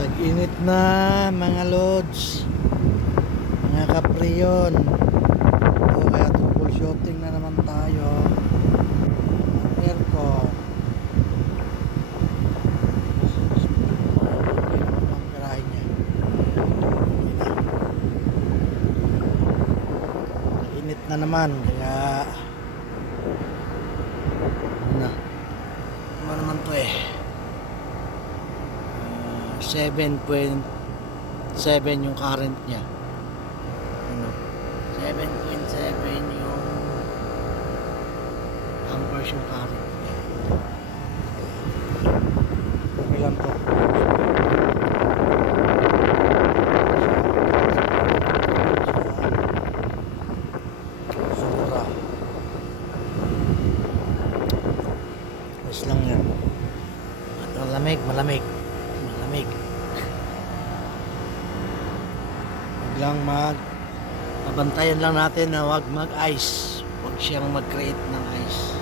Tag-init na mga lods, mga kapriyon. O kaya troubleshooting na naman tayo ng aircon. Okay naman ang garahe niya. Tag-init na naman kaya ano naman to 7.7 yung current niya. Ano? 7.7 yung amperes yung current niya. Okay lang to. Sobra. Mas lang yan. At malamig. Malamig. Lang mabantayan lang natin na wag mag-ice, wag siyang mag-create ng ice.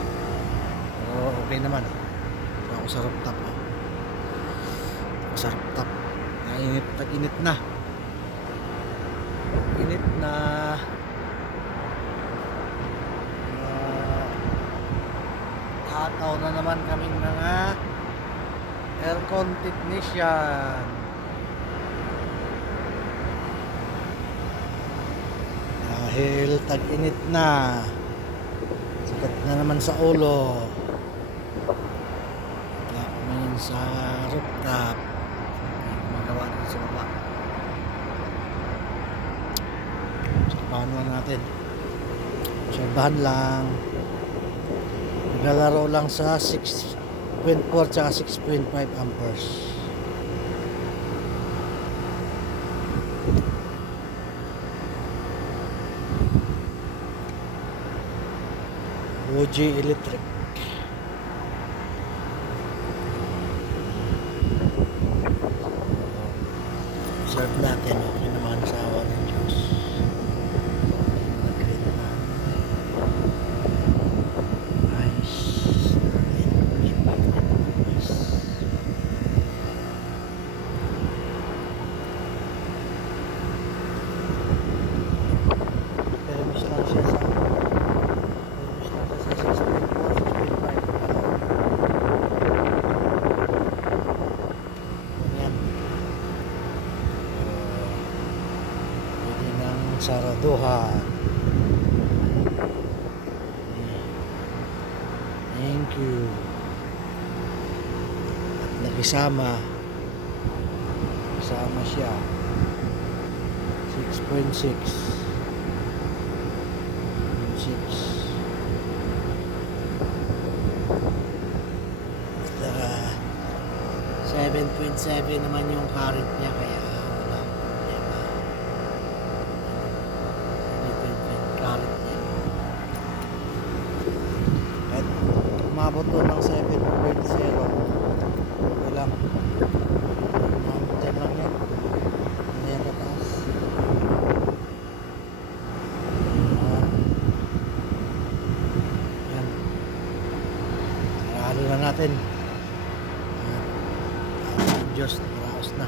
Pero okay naman. So ako sa rooftop tag-init na hataw na naman kaming mga aircon technician. Dahil tag-init na, sikat na naman sa ulo. Kaya kumain sa rooftop, magawa din sa baba. Obserbahan lang natin. Obserbahan lang. Naglalaro lang sa 6.4 tsaka 6.5 amperes. OG Electric. Observe natin, okay naman sa awa ng Diyos. Nag-green na. Nice. Permis lang siya sa saraduhan. Thank you. At nakisama siya 6.6 7.7 naman yung current niya kaya wala problema. Current niya kahit umabot doon ng 7.0 wala dyan lang yan. Ayan na taas. Ayan, sarado na natin. Diyos, naraos na.